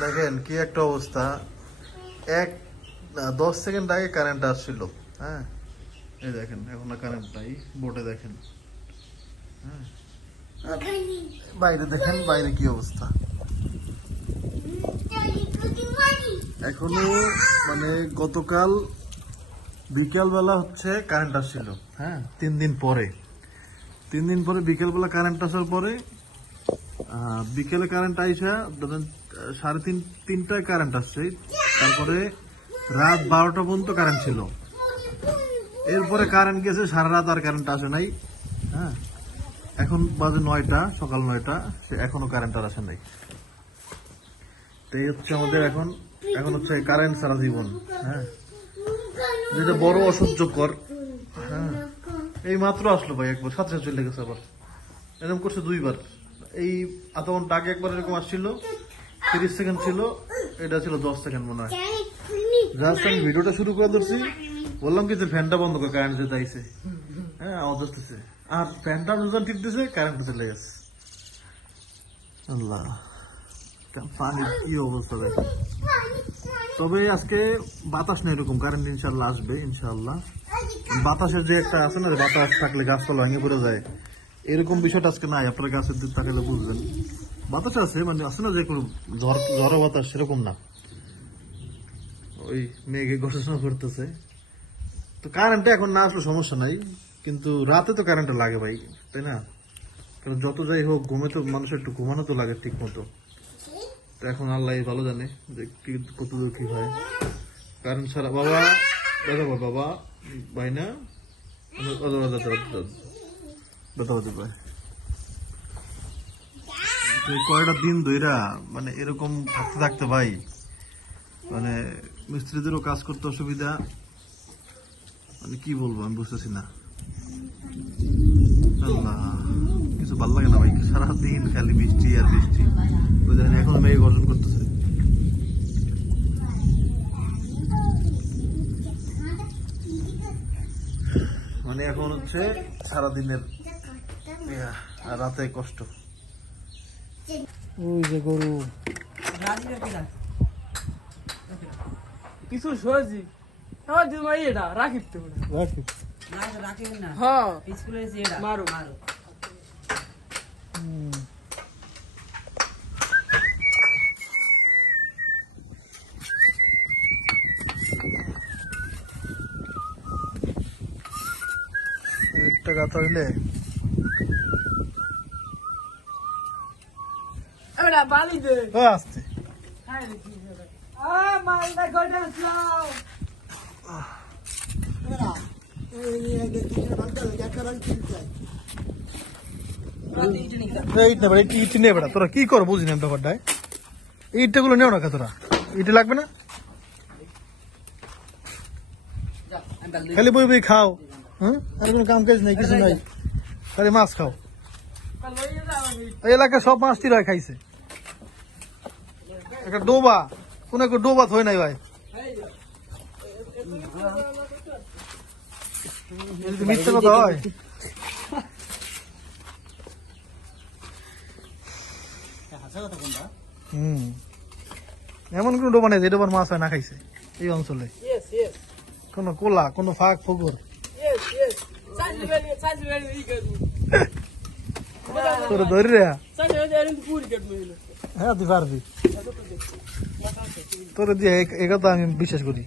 দেখেন কি একটা অবস্থা। এক দশ সেকেন্ড আগে কারেন্ট আসছিল। হ্যাঁ? এই দেখেন, এখন কারেন্ট নাই। বোর্ডে দেখেন। হ্যাঁ? বাইরে দেখেন, বাইরে কি অবস্থা। এখনও মানে গতকাল বিকেলবেলা হচ্ছে কারেন্ট আসছিল। হ্যাঁ? তিন দিন পরে। তিন দিন পরে বিকেলবেলা কারেন্ট আসার পরে বিকেলে কারেন্ট আইসা ধরেন সাড়ে তিন, তিনটায় কারেন্ট আসছে। তারপরে রাত বারোটা পর্যন্ত কারেন্ট ছিল। এরপরে কারেন্ট গেছে, সারা রাত আর কারেন্ট আসে নাই। হ্যাঁ? এখন বাজে নয়টা, সকাল নয়টা, সে এখনও কারেন্ট আর আসে নাই। তো এই হচ্ছে আমাদের এখন এখন হচ্ছে কারেন্ট সারা জীবন। হ্যাঁ? যেটা বড় অসহ্যকর। হ্যাঁ? এই মাত্র আসলো ভাই, একবার, সাথে সাথে চলে গেছে আবার। এরকম করছে দুইবার। এই ঘণ্টা আগে একবার এরকম আসছিল, তিরিশ সেকেন্ড ছিল, এটা ছিল দশ সেকেন্ড মনে হয়। জাস্ট আমি ভিডিওটা শুরু করে ধরছি, বললাম কি যে ফ্যানটা বন্ধ করে কারেন্ট যেতে আইসে হ্যাঁ আওয়াজ আসতেছে। আর ফ্যানটা যখন দিছে কারেন্ট চলে গেছে। আল্লাহ পানির কি অবস্থা তবে আজকে বাতাস নেই এরকম কারেন্ট ইনশাল্লাহ আসবে, ইনশাল্লাহ। বাতাসের যে একটা আছে না বাতাস থাকলে গাছপালা ভেঙে পড়ে যায় এরকম বিষয়টা আজকে নাই, আপনার গাছের দিক তাকালে বুঝবেন। বাতাস আছে মানে আছে না যে কোনো ঝড় বাতাস, সেরকম না। ওই মেঘে গবেষণা করতেছে। তো কারেন্টটা এখন না আসলে সমস্যা নাই, কিন্তু রাতে তো কারেন্টটা লাগে ভাই, তাই না? কারণ যত যাই হোক, ঘুমে তো মানুষের একটু ঘুমানো তো লাগে ঠিক মতো তো এখন আল্লাহ ভালো জানে যে কি কত দূর কি হয়। কারেন্ট ছাড়া, বাবা দাদা বাবা, ভাই না? দাদা দাদা দাদা ভাই কয়টা দিন ধইরা মানে এরকম থাকতে থাকতে ভাই মানে মিস্ত্রিদেরও কাজ করতে অসুবিধা মানে কি বলব আমি বুঝতেছি না। আল্লাহ, কিছু ভালো লাগে না ভাই, সারাদিন খালি বৃষ্টি আর বৃষ্টি, বুঝলেন? এখন মেয়ে অর্জন করতেছে। মানে এখন হচ্ছে সারাদিনের রাতে কষ্ট। ওই যে গরু। কিছু সহজি আমার দিদি এটা রাখিব তো না হ্যাঁ। স্কুলে এটা মারো। মারো। একটা গাথা হইলে এটা বালি দে ও আসতে ইটে না বেড়া ইট নে বেড়া। তোরা কি কর বুঝিনি আমি ব্যাপারটায় ইটটা গুলো নেও না কা তোরা। ইটে লাগবে না? খালি বই বই খাও হ্যাঁ? আর কোনো কাম কাজ নাই কিছু নাই। খালি মাছ খাও। এলাকায় সব মাছ তিরায় খাইছে। একটা ডোবা। কোন একটা ডোবা থই নাই ভাই। মিথ্যা কথা হয়। হুম। এমন কোন ডোবা নেই যে ডোবার মাছ হয় না খাইছে এই অঞ্চলে। কোনো কোলা কোনো ফাঁক ফুকুর তোর ধরি রে। হ্যাঁ তুই পারবি। তোর দিয়ে এ- কথা আমি বিশ্বাস করি।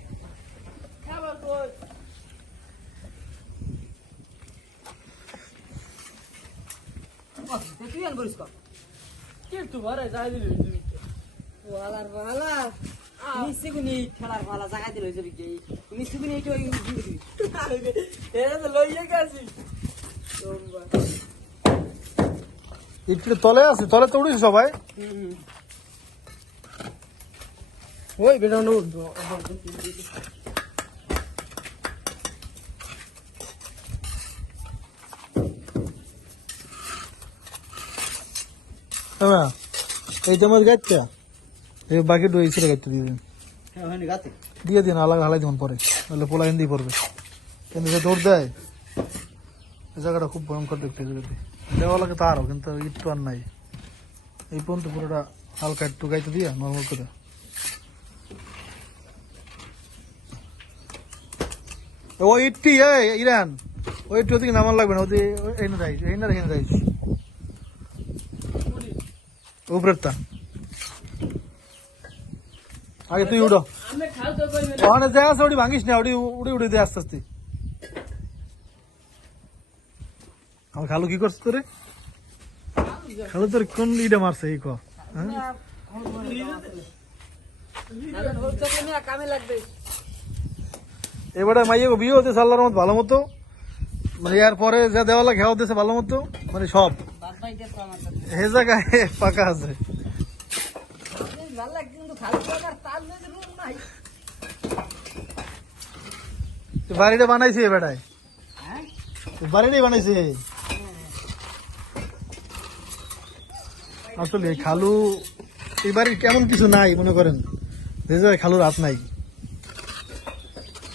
তলে আছে তলে তো উড়িস সবাই। ওই উঠবো হ্যাঁ এইটা আমার গাইতে। এই বাকি ডো এই ছেড়ে গাইতে দিয়ে দিন। হ্যাঁ। দিয়ে দিন আলাদা হালাই দিন পরে। নাহলে পোলা হিন্দি পড়বে। কিন্তু যে দৌড় দেয় এই জায়গাটা খুব ভয়ঙ্কর দেখতে এই জায়গাতে। দেওয়া লাগে তারও কিন্তু ইট তো আর নাই। এই পর্যন্ত পুরোটা হালকা একটু গাইতে দিয়া নর্মাল করে। ও ইরান ওই ইটটি ওদিকে নামান লাগবে না ওদিকে এনে রাইস এনে এনে রাইস উপরের তা আগে তুই খাও ওখানে আছে ওটি ভাঙিস না ওটি উড়ে উড়ে দিয়ে আস্তে আস্তে আমার খালু কি করছে তোরে খালু তোর কোন ইটা মারছে এই হ্যাঁ? কামে লাগবে এবারে মাইয়ে বিয়ে হতে সাল্লার মত ভালো মতো। মানে এর পরে যা দেওয়া লাগে খেয়াও দিয়েছে ভালো মতো। মানে সব। হে জায়গায় পাকা আছে। বাড়িটা বানাইছে এ বেটায়। হ্যাঁ? বাড়িটাই বানাইছে। আসলে খালু এই বাড়ির কেমন কিছু নাই মনে করেন। যে খালুর হাত নাই।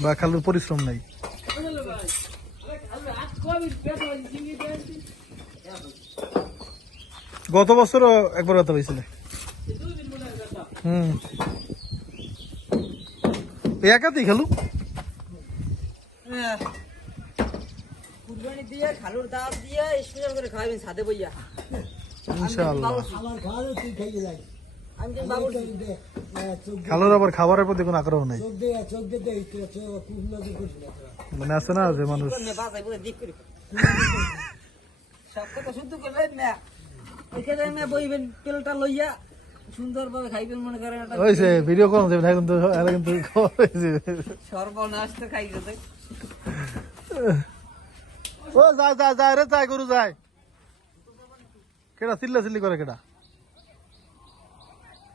বা খালুর পরিশ্রম নাই। গত বছরও একবার কথা পাইছিলে? হুম। একাতেই খালু? কুরবানি দিয়ে খালুর দাওয়াত দিয়ে স্পেশাল করে খাওয়াবেন সাদে বইয়া ইনশাআল্লাহ। আমার ঘরে তুই খেয়ে যাই। খালুর আবার খাবারের প্রতি কোনো আগ্রহ নাই। মানে আছে না যে মানুষ বাজাই বলে দিক করি। সব কথা শুদ্ধ করবেন না এখানে আমি বইবেন তেলটা লইয়া সুন্দরভাবে খাইবেন মনে করেন একটা হয়েছে ভিডিও কল দেবেন এখন কিন্তু কিন্তু সর্বনাশ তো খাই গেছে। ও যায় যায় যায় রে যায় গরু যায় কেডা চিল্লা চিল্লি করে কেডা?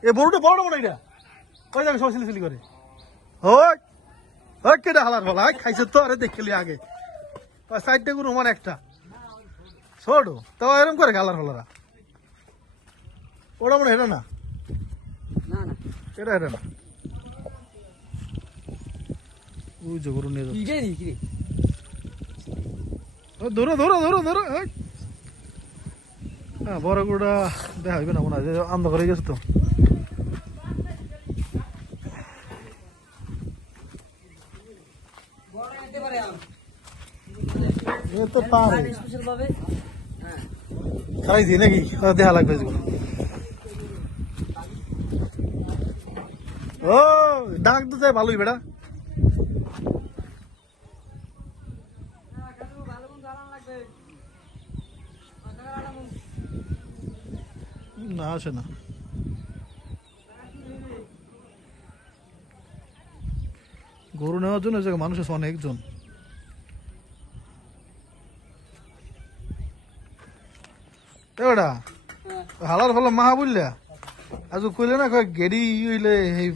এ বড়টা বড় বড় এটা। কই যাবে সব চিল্লি চিল্লি করে? ওই ওই কেডা হালার বলা আই খাইছে তো আরে দেখলি আগে। সাইডটা গরু মানে একটা। ছোট তো এরকম করে গালার হলারা। ওটা মনে এটা না? না না। এটা এটা না? যে গরু নিয়ে যাচ্ছে। ইটাই কি ও, ধরো ধরো ধরো ধরো। হ্যাঁ বড় গুড়া দেখা হইবে না মনে হয় যে আন্দ করে গেছে তো বড় নিতে পারে খাই দিই নাকি? দেখা লাগবে ও, ডাক তো যায় ভালোই লাগবে না, আসে না। গরু নেওয়ার জন্য মানুষ আছে, অনেকজন। এবারা হালার ফলে মাহা বললা? আজ কইলে না কয় গেড়ি হইলে এই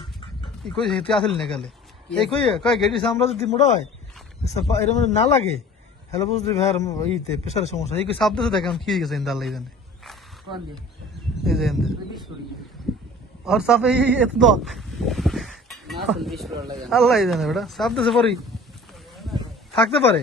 ই কই হেতে আসল না গেলে এই কই কয় গেড়ি সামরা যদি মোড়া হয়। এরকম না লাগে হ্যালো বুঝলি ভাই ইতে প্রেশারের সমস্যা। এই কই সাপ দেশে দেখাম কি গেছে ইন্দার লাগে জানে? এই যে ইন্দা। আর সাপ এই এত দ না ফুল বিশ করে লাগে আল্লাহ জানে বেটা। সাপ দেশে পরি থাকতে পারে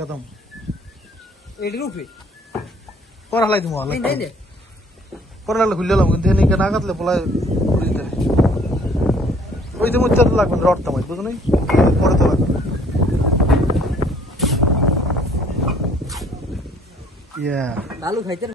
খতম এটির উপরে পর হালাই দিমু হালাই এই নেই নে পরে লাগলে খুললে লাম কিন্তু এনে না কাটলে পলায় পুরি দিতে ওই তো লাগবে না রড তামাই বুঝো নাই? পরে তো লাগবে। ইয়া। ভালো খাইতে